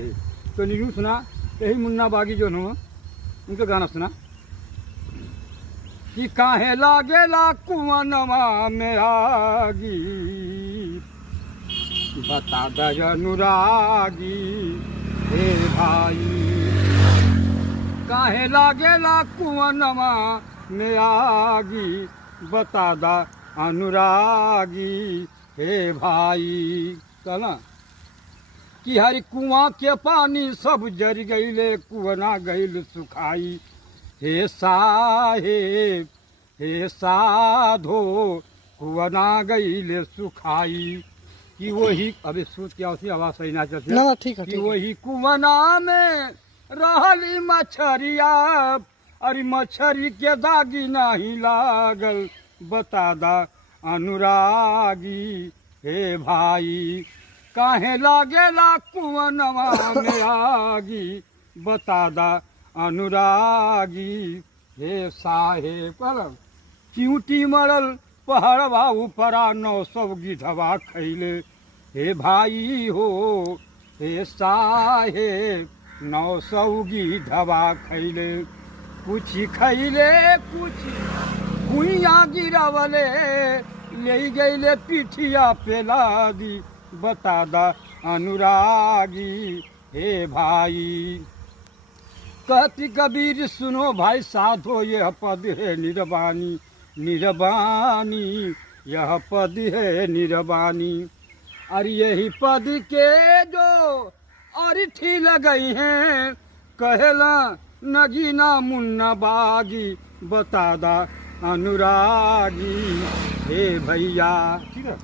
थे। तो यूँ सुना, यही मुन्ना बागी जो न उनका गाना सुना कि काहे लागेला कुआनवा में आगी, बता दे अनुरागी हे भाई। काहे लागेला कुआनवा में आगी, बता दा अनुरागी हे भाई। कहना कि हरि कुआं के पानी सब जर गईले, कुआना गईल सुखाई। हे साहेब हे साधो, कुआना गईले सुखाई। कि वही अबे सूत क्या होती आवाज सही ना चलती ना ठीक है, कि वही कुआना में रहली मछरिया, अरे मछरी के दागी नहीं लागल, बता दा अनुरागी हे भाई। काहे लागेला कुआनवा में आगी, बता दा अनुरागी हे साहेब। चिऊटी मरल पहाड़वा ऊपरा 900 गिधवा खैले, हे भाई हो हे साहेब 900 गिधवा खैले। कुछ खैले कुछ भुइया गिरवले, ले गईले पिठिया पे लादी, बता दा अनुरागी हे भाई। कहती कबीर सुनो भाई साधो, यह पद है निर्वाणी निर्वाणी, यह पद है निर्वाणी। अरे यही पद के जो अर्थी लगई हैं, कहला नगीना मुन्ना बागी, बता दा अनुरागी हे भैया। ठीक है।